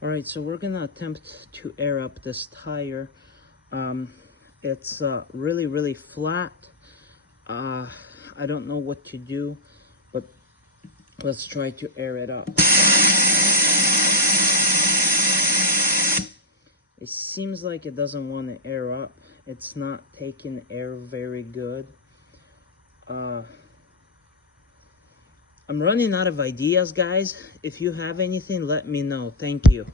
Alright, so we're gonna attempt to air up this tire. It's really flat. I don't know what to do, but let's try to air it up. It seems like it doesn't want to air up. It's not taking air very good. I'm running out of ideas, guys. If you have anything, let me know. Thank you.